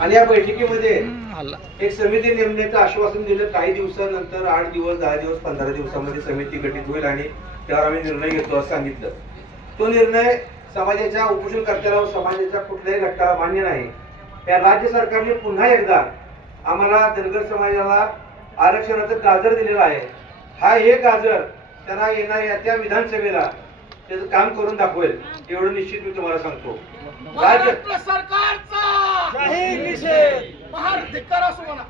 आणि या बैठकीमध्ये एक समिती नेमण्याचं आश्वासन दिलं. काही दिवसानंतर 8 दिवस 10 दिवस 15 दिवसामध्ये समिती गठीत होईल आणि त्यावर आम्ही निर्णय घेतो असं सांगितलं. तो निर्णय समाजाच्या उपोषणकर्त्याला समाजाच्या कुठल्याही घटकाला मान्य नाही. या राज्य सरकारने पुन्हा एकदा आम्हाला धनगर समाजाला आरक्षणाचं गाजर दिलेलं आहे. हा हे गाजर त्यांना येणाऱ्या त्या विधानसभेला त्याचं काम करून दाखवेल एवढं निश्चित मी तुम्हाला सांगतो. महाराष्ट्र सरकारचा जाहीर निषेध, महाधिक्कार असो म्हणा.